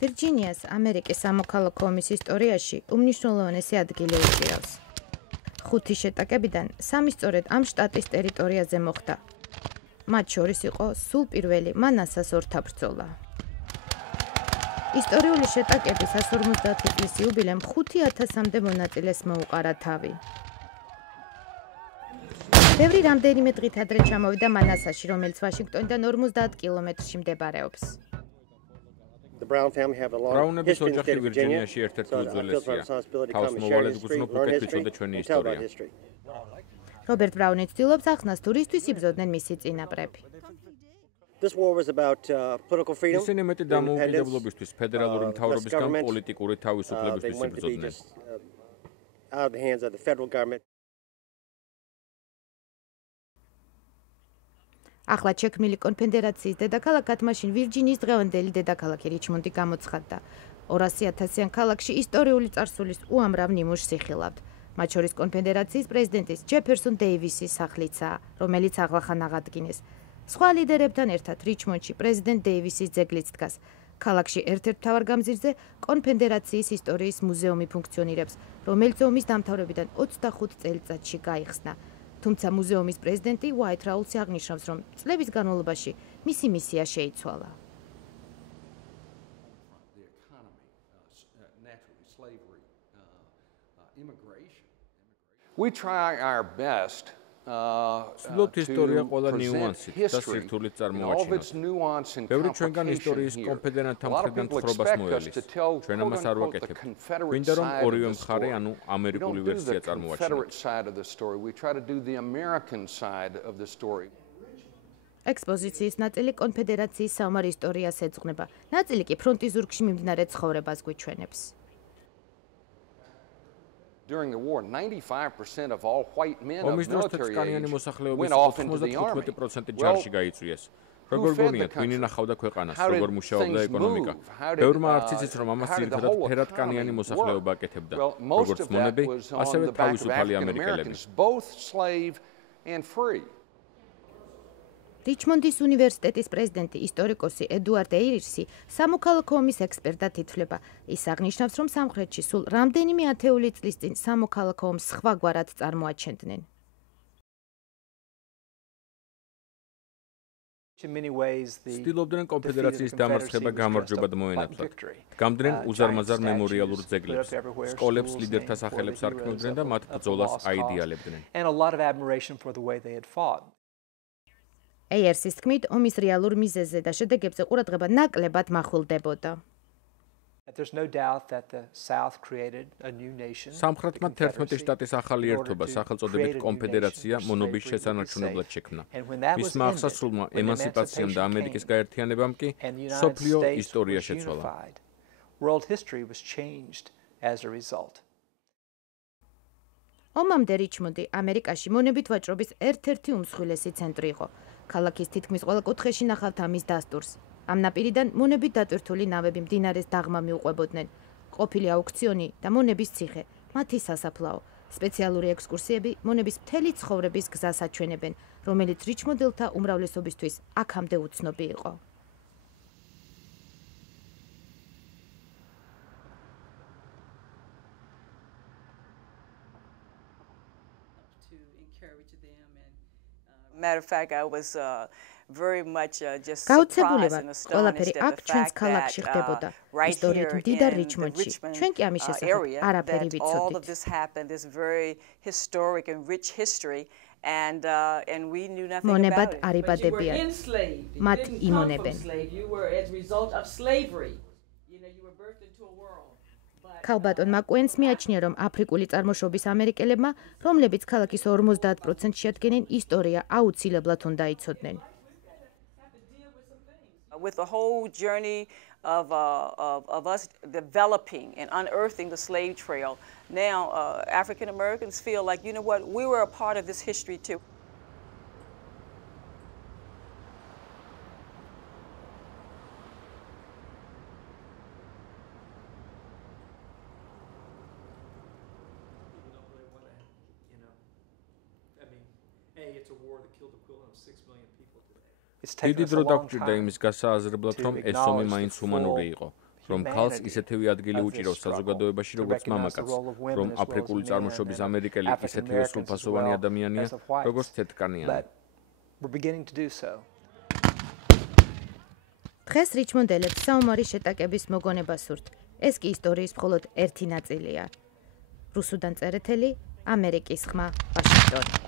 ვირჯინიას ამერიკის სამოქალაქო ომის ისტორიაში უმნიშვნელოვანესი ადგილი უჭირავს. 5 შეტაკებიდან 3 სწორედ ამ შტატის ტერიტორიაზე მოხდა. მათ შორის იყო სულ პირველი მანასას ორთა ბრძოლა. ისტორიული შეტაკების 150 წლის იუბილემ 5000-მდე მონაწილეს მოუყარა თავი. ბევრი რამდენიმე დღით ადრე ჩამოვიდა მანასაში, რომელიც ვაშინგტონიდან 50 კილომეტრში მდებარეობს. ბრაუნების ოჯახი ვირჯინიაში ერთ-ერთი უძველესია. თავს მოვალედ გრძნობ უკეთ ვიცოდე ჩვენი ისტორია. რობერტ ბრაუნი ცდილობს ახსნას თუ რისთვის იბრძოდნენ მისი წინაპრები. ისინი მეტი დამოუკიდებლობისთვის, ფედერალური მთავრობისგან პოლიტიკური თავისუფლებისთვის იბრძოდნენ. ახლა შექმნილი კონფედერაციის დედაქალაქად მაშინ ვირჯინიის დღევანდელი დედაქალაქი რიჩმონდი გამოცხადდა. 200,000-იან ქალაქში ისტორიული წარსულის უამრავ ნიმუშს იხილავთ. მათ შორის კონფედერაციის პრეზიდენტის ჯეფერსონ დეივისის სახლიცაა, რომელიც ახლახან აღადგინეს. სხვა ლიდერებთან ერთად რიჩმონდში პრეზიდენტ დეივისის ძეგლიც დგას. ქალაქში ერთ-ერთ მთავარ გამზირზე კონფედერაციის ისტორიის მუზეუმი ფუნქციონირებს, რომელიც ომის დამთავრებიდან 25 წელიწადში გაიხსნა. თუმცა მუზეუმის პრეზიდენტი უაით რაულსი აღნიშნავს, რომ წლების განმავლობაში მისი მისია შეიცვალა. ვცდილობთ ისტორია ყველა ნიუანსით და სირთულით წარმოვაჩინოთ. ბევრი ჩვენგან ისტორიის კონფედერანტთა მხრიდან თხრობას მოელის. ჩვენ ამას არ ვაკეთებთ. გვინდა რომ ორივე მხარე, ანუ ამერიკული ვერსია წარმოვაჩინოთ. ექსპოზიციის ნაწილი კონფედერაციის საომარ ისტორიას ეძღვნება, ნაწილი კი ფრონტის ზურგში მიმდინარე ცხოვრებას გვიჩვენებს. ომის დროს თეთრკანიანი მოსახლეობის 95% ჯარში გაიწვიეს. როგორ გონიათ, ვინ ინახავდა ქვეყანას, როგორ მუშაობდა ეკონომიკა? ბევრმა არც იცის, რომ ამას ძირითადად ფერადკანიანი მოსახლეობა აკეთებდა, როგორც მონები, ასევე თავისუფალი ამერიკელები. რიჩმონდის უნივერსიტეტის პრეზიდენტი ისტორიკოსი ედუარდ ეირსი სამოქალაქო ომის ექსპერტად ითვლება. ის აღნიშნავს, რომ სამხრეთში სულ რამდენიმე ათეული წლის წინ სამოქალაქო ომს სხვაგვარად წარმოაჩენდნენ. ცდილობდნენ კონფედერაციის დამარცხება გამარჯვებად მოენათლათ. დგამდნენ უზარმაზარ მემორიალურ ძეგლებს, სკოლებს ლიდერთა სახელებს არქმევდნენ და მათ ბრძოლას აიდეალებდნენ. ეირსის თქმით, ომის რეალურ მიზეზზე და შედეგებზე ყურადღება ნაკლებად მახვილდებოდა. სამხრეთმა 11 შტატის ახალი ერთობა, სახელწოდებით კონფედერაცია, მონობის შესანარჩუნებლად შექმნა. მისმა აღსასრულმა ემანსიპაციამ და ამერიკის გაერთიანებამ კი მსოფლიო ისტორია შეცვალა. ომამდე რიჩმონდი ამერიკაში მონებით ვაჭრობის ერთ-ერთი უმსხვილესი ცენტრი იყო. ქალაქის თითქმის ყველა კუთხეში ნახავთ ამის დასტურს. ამ ნაპირიდან მონებით დატვირთული ნავები მდინარეს დაღმა მიუყვებოდნენ. ყოფილი აუქციონი და მონების ციხე, მათი სასაფლაო, სპეციალური ექსკურსიები მონების მთელი ცხოვრების გზას აჩვენებენ, რომელიც რიჩმონდელთა უმრავლესობისთვის აქამდე უცნობი იყო. გაუცებული ვარ, ყველაფერი აქ ჩვენს ქალაქში ხდებოდა, ისტორიით მდიდარ რიჩმონდში. ჩვენ კი ამის შესახებ არაფერი ვიცოდით. მონებად არიბადებიან, მათ იმონებენ. ქალბატონ მაკუენს მიაჩნია, რომ აფრიკული წარმოშობის ამერიკელებმა, რომლებიც ქალაქის 50% შეადგენენ, ისტორია აუცილებლად უნდა იცოდნენ. With the whole journey of us developing and unearthing the slave trail, now African Americans feel like, you know what, we were a part of this history too. დიდი დრო დაგვჭირდა იმის გასააზრებლად, რომ ეს ომი მაინც ჰუმანური იყო. რომ ქალს ისეთივე ადგილი უჭირავს საზოგადოებაში, როგორც მამაკაცს, რომ აფრიკული წარმოშობის ამერიკელი ისეთივე სრულფასოვანი ადამიანია, როგორც თეთრკანიანი. დღეს რიჩმონდელებს საომარი შეტაკების მოგონება სურთ. ეს კი ისტორიის მხოლოდ ერთი ნაწილია. რუსუდან წერეთელი, ამერიკის ხმა, ვაშინგტონი.